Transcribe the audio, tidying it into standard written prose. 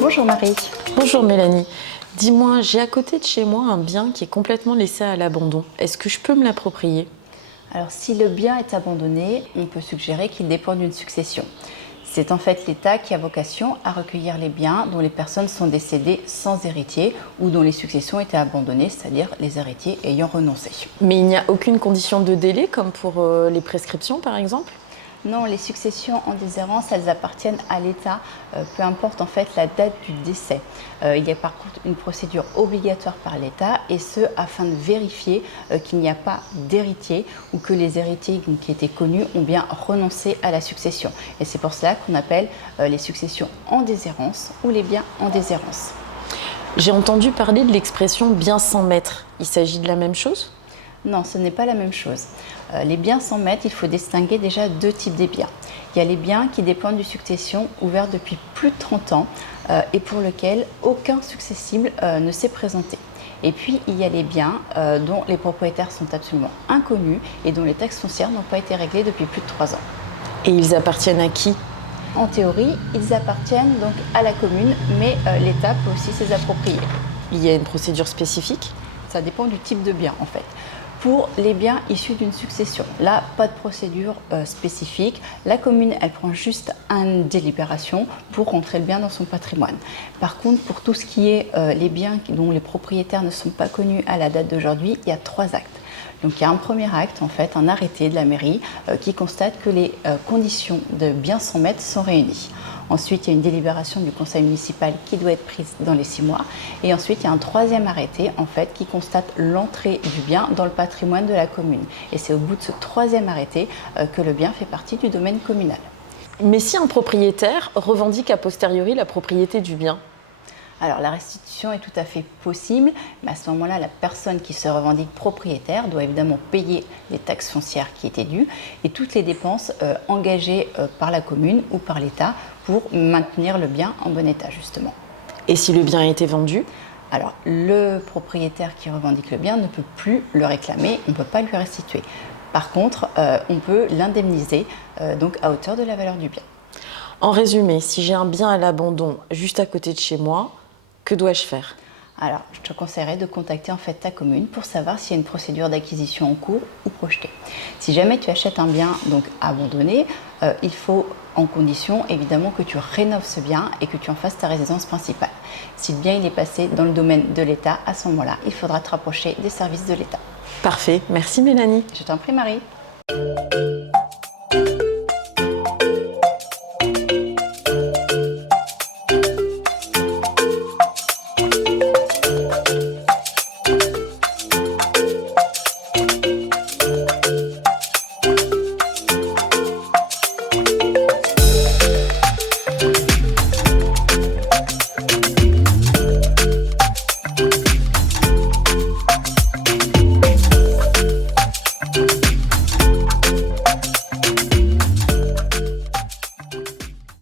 Bonjour Marie. Bonjour Mélanie. Dis-moi, j'ai à côté de chez moi un bien qui est complètement laissé à l'abandon. Est-ce que je peux me l'approprier? Alors si le bien est abandonné, on peut suggérer qu'il dépend d'une succession. C'est en fait l'État qui a vocation à recueillir les biens dont les personnes sont décédées sans héritier ou dont les successions étaient abandonnées, c'est-à-dire les héritiers ayant renoncé. Mais il n'y a aucune condition de délai comme pour les prescriptions par exemple? Non, les successions en déshérence, elles appartiennent à l'État, peu importe en fait la date du décès. Il y a par contre une procédure obligatoire par l'État et ce afin de vérifier qu'il n'y a pas d'héritier ou que les héritiers qui étaient connus ont bien renoncé à la succession. Et c'est pour cela qu'on appelle les successions en déshérence ou les biens en déshérence. J'ai entendu parler de l'expression bien sans maître. Il s'agit de la même chose? Non, ce n'est pas la même chose. Les biens sans maître, il faut distinguer déjà deux types de biens. Il y a les biens qui dépendent d'une succession ouverte depuis plus de 30 ans et pour lesquels aucun successible ne s'est présenté. Et puis, il y a les biens dont les propriétaires sont absolument inconnus et dont les taxes foncières n'ont pas été réglées depuis plus de 3 ans. Et ils appartiennent à qui? En théorie, ils appartiennent donc à la commune, mais l'État peut aussi s'y approprier. Il y a une procédure spécifique? Ça dépend du type de bien en fait. Pour les biens issus d'une succession, là, pas de procédure spécifique. La commune, elle prend juste une délibération pour rentrer le bien dans son patrimoine. Par contre, pour tout ce qui est les biens dont les propriétaires ne sont pas connus à la date d'aujourd'hui, il y a 3 actes. Donc il y a un premier acte, en fait, un arrêté de la mairie qui constate que les conditions de bien sans maître sont réunies. Ensuite, il y a une délibération du conseil municipal qui doit être prise dans les 6 mois. Et ensuite, il y a un troisième arrêté en fait, qui constate l'entrée du bien dans le patrimoine de la commune. Et c'est au bout de ce troisième arrêté que le bien fait partie du domaine communal. Mais si un propriétaire revendique a posteriori la propriété du bien? Alors la restitution est tout à fait possible, mais à ce moment-là, la personne qui se revendique propriétaire doit évidemment payer les taxes foncières qui étaient dues et toutes les dépenses engagées par la commune ou par l'État pour maintenir le bien en bon état justement. Et si le bien a été vendu? Alors le propriétaire qui revendique le bien ne peut plus le réclamer, on ne peut pas lui restituer. Par contre, on peut l'indemniser donc à hauteur de la valeur du bien. En résumé, si j'ai un bien à l'abandon juste à côté de chez moi, que dois-je faire? Alors, je te conseillerais de contacter en fait ta commune pour savoir s'il y a une procédure d'acquisition en cours ou projetée. Si jamais tu achètes un bien donc abandonné, il faut en condition évidemment que tu rénoves ce bien et que tu en fasses ta résidence principale. Si le bien il est passé dans le domaine de l'État, à ce moment-là, il faudra te rapprocher des services de l'État. Parfait, merci Mélanie. Je t'en prie Marie.